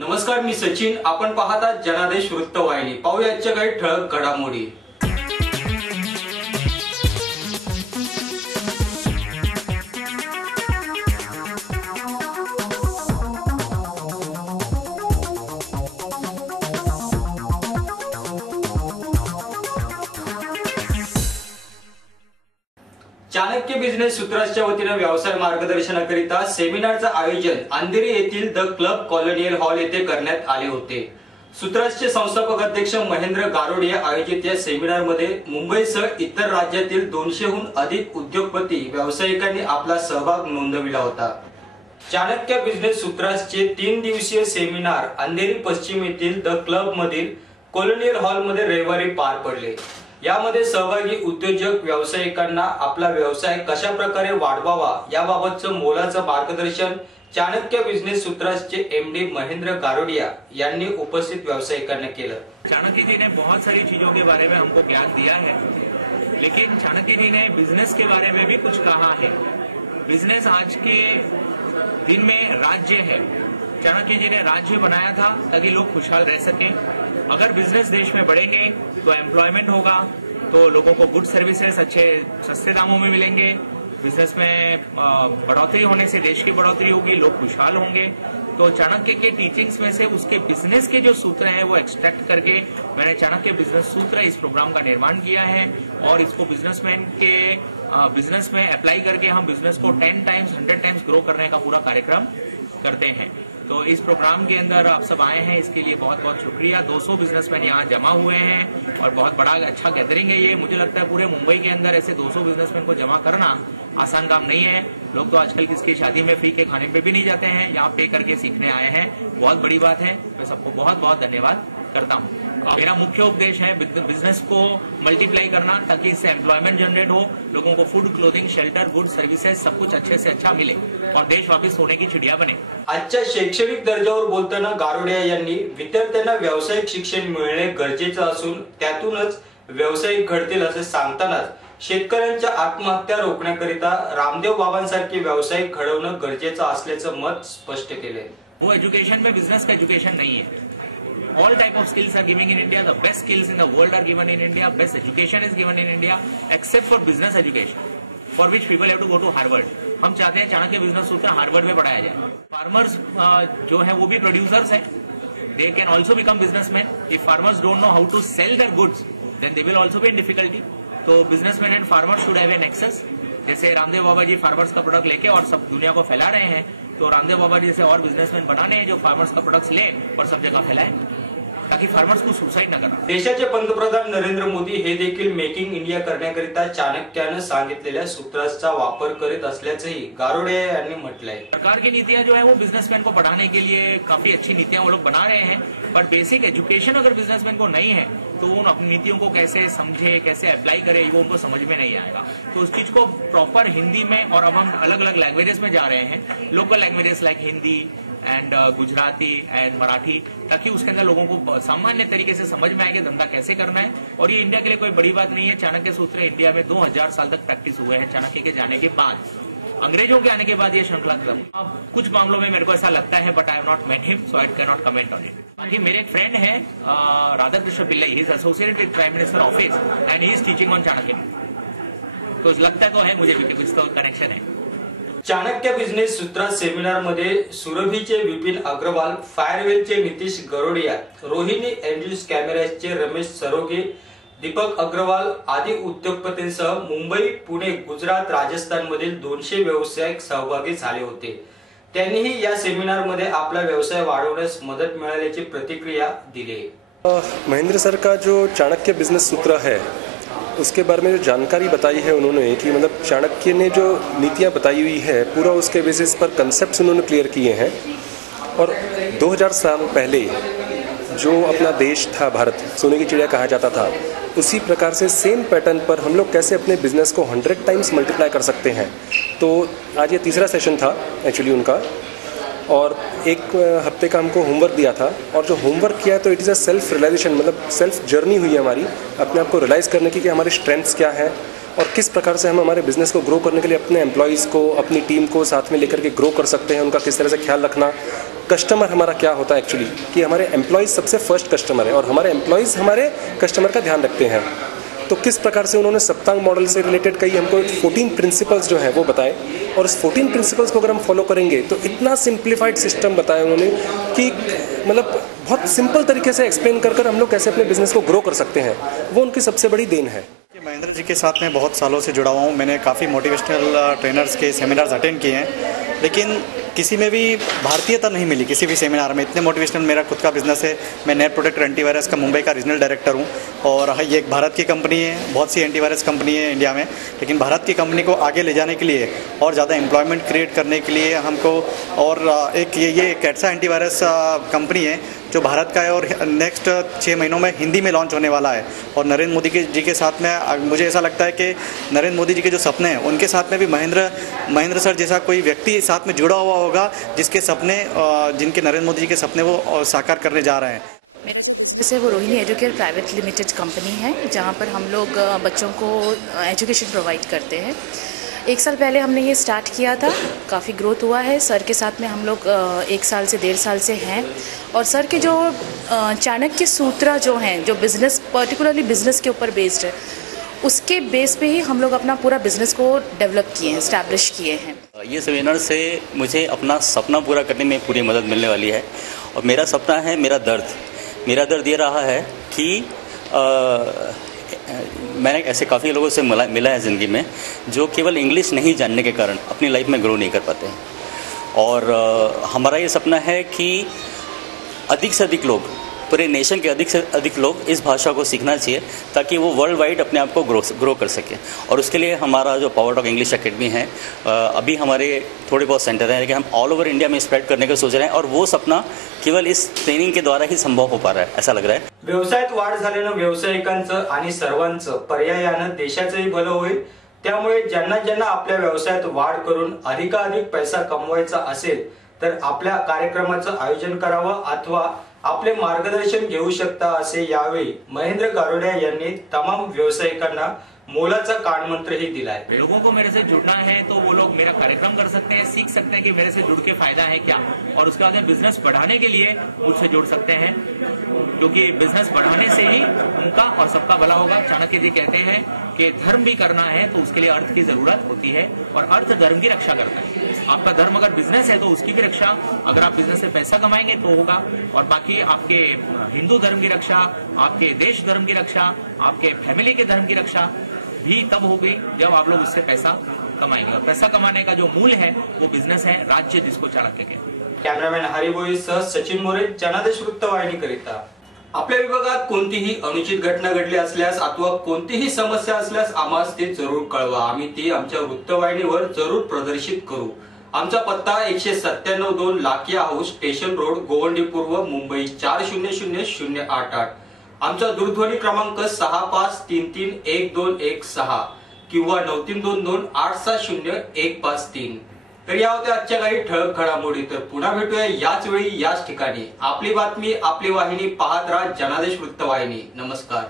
नमस्कार, मी सचिन. आपण पाहता जनादेश वृत्तवाहिनी. पाहूया आजच्या काही ठळक घडामोडी. चाणक्य बिझनेस सूत्राच्या वतीने व्यवसाय मार्गदर्शनाकरिता सेमिनारचं आयोजन अंधेरी येथील द क्लब कॉलोनियल हॉल येथे करण्यात आले होते. सूत्राचे संस्थापक अध्यक्ष महेंद्र गारोडिया आयोजित या सेमिनारमध्ये मुंबईसह इतर राज्यातील 200हून अधिक उद्योगपती व्यावसायिकांनी आपला सहभाग नोंदविला होता. चाणक्य बिझनेस सूत्राचे 3 दिवसीय सेमिनार अंधेरी पश्चिम येथील द क्लब मधील कॉलोनियल हॉल मध्ये रविवारी पार पडले. यामध्ये सहभागी उद्योजक व्यावसायिकांना आपला व्यवसाय कशा प्रकारे वाढवावा याबाबतचं मोलाचं मार्गदर्शन चाणक्य बिझनेस सूत्राचे एमडी महेंद्र गारोडिया यांनी उपस्थित व्यावसायिकांना केलं. चाणक्य जी ने बहुत सारी चीजों के बारे में हमको ज्ञान दिया है, लेकिन चाणक्य जी ने बिजनेस के बारे में भी कुछ कहा है. बिजनेस आज के दिन में राज्य है. चाणक्य जी ने राज्य बनाया था ताकि लोग खुशहाल रह सकें. अगर बिजनेस देश में बढ़ेंगे तो एम्प्लॉयमेंट होगा, तो लोगों को गुड सर्विसेज अच्छे सस्ते दामों में मिलेंगे. बिजनेस में बढ़ोतरी होने से देश की बढ़ोतरी होगी, लोग खुशहाल होंगे. तो चाणक्य के टीचिंग्स में से उसके बिजनेस के जो सूत्र हैं वो एक्सट्रैक्ट करके मैंने चाणक्य बिजनेस सूत्र इस प्रोग्राम का निर्माण किया है और इसको बिजनेसमैन के बिजनेस में अप्लाई करके हम बिजनेस को 10 टाइम्स 100 टाइम्स ग्रो करने का पूरा कार्यक्रम करते हैं. तो इस प्रोग्राम के अंदर आप सब आए हैं, इसके लिए बहुत बहुत शुक्रिया. 200 बिजनेसमैन यहाँ जमा हुए हैं और बहुत बड़ा अच्छा गैदरिंग है ये. मुझे लगता है पूरे मुंबई के अंदर ऐसे 200 बिजनेसमैन को जमा करना आसान काम नहीं है. लोग तो आजकल किसकी शादी में फ्री के खाने पे भी नहीं जाते हैं, यहाँ पे करके सीखने आए हैं. बहुत बड़ी बात है. मैं सबको बहुत बहुत धन्यवाद करता हूँ. मेरा मुख्य उपदेश है बिजनेस को मल्टीप्लाई करना ताकि इससे एम्प्लॉयमेंट जनरेट हो, लोगों को food, clothing, shelter, good services सब कुछ अच्छे से अच्छा मिले और देश वापस सोने की चिड़िया बने. आजच्या शैक्षणिक दर्जावर बोलताना गारोडिया यांनी विद्यार्थ्यांना व्यावसायिक शिक्षण मिळणे गरजेचं असून त्यातूनच व्यावसायिक घडतील असं सांगतानाच शेतकऱ्यांच्या आत्महत्या रोखण्याकरिता रामदेव बाबांसारखे व्यावसायिक घडवणं गरजेचं असल्याचं मत स्पष्ट केले. वो एजुकेशन में बिजनेस का एजुकेशन नहीं है. All type of skills are given in India. The best skills in the world are given in India. Best education is given in India, except for business education, for which people have to go to Harvard. हम चाहते हैं Chanakya business सूत्र Harvard में पढ़ाया जाए. Farmers जो है वो भी प्रोड्यूसर्स हैं. They can also become businessmen. If farmers don't know how to sell their goods, then they will also be in difficulty. तो businessmen and farmers should have a nexus. जैसे रामदेव बाबा जी फार्मर्स का product लेके और सब दुनिया को फैला रहे हैं, तो रामदेव बाबा जी जैसे और बिजनेसमैन बनाने हैं जो फार्मर्स का प्रोडक्ट्स लें और सब जगह फैलाएं ताकि फार्मर्स को सुसाइड न करना. देशाचे पंतप्रधान नरेंद्र मोदी हे देखील मेकिंग इंडिया करण्याकरिता चाणक्यानं सांगितलेल्या सूत्राचा वापर करीत असल्याचंही गारोडिया यांनी म्हटलंय. सरकार की नीतियां जो है वो बिजनेसमैन को बढ़ाने के लिए काफी अच्छी नीतियां वो लोग बना रहे हैं, पर बेसिक एजुकेशन अगर बिजनेसमैन को नहीं है तो उन अपनी नीतियों को कैसे समझे, कैसे अप्लाई करे, वो उनको समझ में नहीं आएगा. तो उस चीज को प्रॉपर हिंदी में, और अब हम अलग अलग लैंग्वेजेस में जा रहे हैं, local languages like Hindi and Gujarati and Marathi, ताकि उसके अंदर लोगों को सामान्य तरीके से समझ में आए कि धंधा कैसे करना है. और ये इंडिया के लिए कोई बड़ी बात नहीं है. चाणक्य सूत्र इंडिया में 2000 साल तक प्रैक्टिस हुए हैं. चाणक्य के जाने के बाद, अंग्रेजों के आने के बाद ये श्रृंखला खत्म. अब कुछ मामलों में मेरे को ऐसा लगता है, but I have not met him, so I can not comment on it. बाकी मेरे एक फ्रेंड है Radhakrishna Pillai, he is associated with prime minister office and he is teaching on Chanakya. तो लगता तो है मुझे भी कुछ तो कनेक्शन है. चाणक्य बिझनेस सूत्र सेमिनार मध्ये सुरभीचे विपिन अग्रवाल, फायरवेलचे नितीश गरोडिया, रोहिणी एंड्रूज कॅमेराचे रमेश सरोगे, दीपक अग्रवाल आदी उद्योगपतींसह मुंबई, पुणे, गुजरात, राजस्थान मधील 200 व्यावसायिक सहभागी झाले होते. त्यांनीही या सेमिनार मध्ये आपला व्यवसाय वाढवण्यास मदत मिळाल्याची प्रतिक्रिया दिली. महेंद्र सर का जो चाणक्य बिजनेस सूत्र है उसके बारे में जो जानकारी बताई है उन्होंने, कि मतलब चाणक्य ने जो नीतियाँ बताई हुई है पूरा उसके बेसिस पर कंसेप्ट्स उन्होंने क्लियर किए हैं. और 2000 साल पहले जो अपना देश था भारत, सोने की चिड़िया कहा जाता था, उसी प्रकार से सेम पैटर्न पर हम लोग कैसे अपने बिजनेस को 100 टाइम्स मल्टीप्लाई कर सकते हैं. तो आज ये तीसरा सेशन था एक्चुअली उनका, और एक हफ्ते का हमको होमवर्क दिया था. और जो होमवर्क किया है तो it is a self realisation, मतलब सेल्फ जर्नी हुई है हमारी अपने आप को रियलाइज़ करने की कि हमारे स्ट्रेंथ्स क्या है और किस प्रकार से हम हमारे बिजनेस को ग्रो करने के लिए अपने एम्प्लॉयज़ को, अपनी टीम को साथ में लेकर के ग्रो कर सकते हैं, उनका किस तरह से ख्याल रखना, कस्टमर हमारा क्या होता है एक्चुअली, कि हमारे एम्प्लॉयज़ सबसे फर्स्ट कस्टमर है और हमारे एम्प्लॉयज़ हमारे कस्टमर का ध्यान रखते हैं। तो किस प्रकार से उन्होंने सप्तांग मॉडल से रिलेटेड कई हमको 14 प्रिंसिपल्स जो है वो बताए, और उस 14 प्रिंसिपल्स को अगर हम फॉलो करेंगे तो इतना सिंप्लीफाइड सिस्टम बताया उन्होंने कि मतलब बहुत सिंपल तरीके से एक्सप्लेन कर हम लोग कैसे अपने बिजनेस को ग्रो कर सकते हैं, वो उनकी सबसे बड़ी देन है। महेंद्र जी के साथ मैं बहुत सालों से जुड़ा हुआ हूँ। मैंने काफ़ी मोटिवेशनल ट्रेनर्स के सेमिनार्स अटेंड किए हैं, लेकिन किसी में भी भारतीयता नहीं मिली किसी भी सेमिनार में। इतने मोटिवेशनल मेरा खुद का बिजनेस है। मैं नेट प्रोटेक्टर एंटीवायरस का मुंबई का रीजनल डायरेक्टर हूँ, और ये एक भारत की कंपनी है। बहुत सी एंटीवायरस कंपनी है इंडिया में, लेकिन भारत की कंपनी को आगे ले जाने के लिए और ज़्यादा एम्प्लॉयमेंट क्रिएट करने के लिए हमको, और एक ये कैटसा एंटीवायरस कंपनी है जो भारत का है, और नेक्स्ट 6 महीनों में हिंदी में लॉन्च होने वाला है। और नरेंद्र मोदी जी के साथ में मुझे ऐसा लगता है कि नरेंद्र मोदी जी के जो सपने हैं उनके साथ में भी महेंद्र सर जैसा कोई व्यक्ति साथ में जुड़ा हुआ होगा, जिसके सपने, जिनके नरेंद्र मोदी जी के सपने वो साकार करने जा रहे हैं। जैसे वो Rohini educare private limited company है, जहाँ पर हम लोग बच्चों को एजुकेशन प्रोवाइड करते हैं। 1 साल पहले हमने ये स्टार्ट किया था, काफ़ी ग्रोथ हुआ है। सर के साथ में हम लोग 1 साल से 1.5 साल से हैं, और सर के जो चाणक्य सूत्र जो हैं, जो बिज़नेस पर्टिकुलरली बिज़नेस के ऊपर बेस्ड है, उसके बेस पे ही हम लोग अपना पूरा बिज़नेस को डेवलप किए हैं, इस्टेब्लिश किए हैं। ये सेमिनार से मुझे अपना सपना पूरा करने में पूरी मदद मिलने वाली है, और मेरा सपना है मेरा दर्द ये रहा है कि मैंने ऐसे काफ़ी लोगों से मिला है ज़िंदगी में जो केवल इंग्लिश नहीं जानने के कारण अपनी लाइफ में ग्रो नहीं कर पाते हैं। और हमारा ये सपना है कि अधिक से अधिक लोग, पूरे नेशन के अधिक से अधिक लोग इस भाषा को सीखना चाहिए, ताकि वो वर्ल्ड वाइड अपने आप को ग्रो कर सके। और उसके लिए हमारा जो पावर टॉक इंग्लिश एकेडमी है, अभी हमारे थोड़े बहुत सेंटर हैं, लेकिन हम ऑल ओवर इंडिया में स्प्रेड करने का सोच रहे हैं, और वो सपना केवल इस ट्रेनिंग के द्वारा ही संभव हो पा रहा है, ऐसा लग रहा है। व्यवसायात वाढ झाल्यानं व्यावसायिकांचं आणि सर्वांचं पर्यायानं देशाचंही भलं होईल। त्यामुळे ज्यांना आपल्या व्यवसायात वाढ करून अधिकाधिक पैसा कमवायचा असेल तर आपल्या कार्यक्रमाचं आयोजन करावं अथवा आपले मार्गदर्शन घेऊ शकता असे यावेळी महेंद्र गारोडिया यांनी तमाम व्यावसायिकांना मोलाचा कानमंत्रही दिलाय। लोगों को मेरे से जुड़ना है तो वो लोग मेरा कार्यक्रम कर सकते हैं, सीख सकते हैं कि मेरे से जुड़ के फायदा है क्या, और उसके बाद में बिजनेस बढ़ाने के लिए मुझसे जुड़ सकते हैं, क्योंकि बिजनेस बढ़ाने से ही उनका और सबका भला होगा। चाणक्य जी कहते हैं कि धर्म भी करना है तो उसके लिए अर्थ की जरूरत होती है, और अर्थ धर्म की रक्षा करता है। आपका धर्म अगर बिजनेस है तो उसकी भी रक्षा, अगर आप बिजनेस से पैसा कमाएंगे तो होगा, और बाकी आपके हिंदू धर्म की रक्षा, आपके देश धर्म की रक्षा, आपके फैमिली के धर्म की रक्षा भी तब होगी जब आप लोग उससे पैसा कमाएंगे। और पैसा कमाने का जो मूल है वो बिजनेस है, राज्य जिसको चाणक्य कहते हैं। कॅमेरामॅन हरिभोई सह सचिन मोरे, जनादेश वृत्तवाहिनीकरिता। आपल्या विभागात कोणतीही अनुचित घटना घडली असल्यास अथवा कोणतीही समस्या असल्यास आम्हाला ते जरूर कळवा, आम्ही ती आमच्या वृत्तवाहिनीवर जरूर प्रदर्शित करू। आमचा पत्ता 197-2 लाकिया हाऊस, स्टेशन रोड, गोवंडी पूर्व, मुंबई 400088। आमचा दूरध्वनी क्रमांक 65331216 किंवा 9322870153। तर या होत्या आजच्या काही ठळक घडामोडी। तर पुन्हा भेटूया याच वेळी याच ठिकाणी। आपली बातमी आपली वाहिनी पाहत राहा, जनादेश वृत्तवाहिनी। नमस्कार।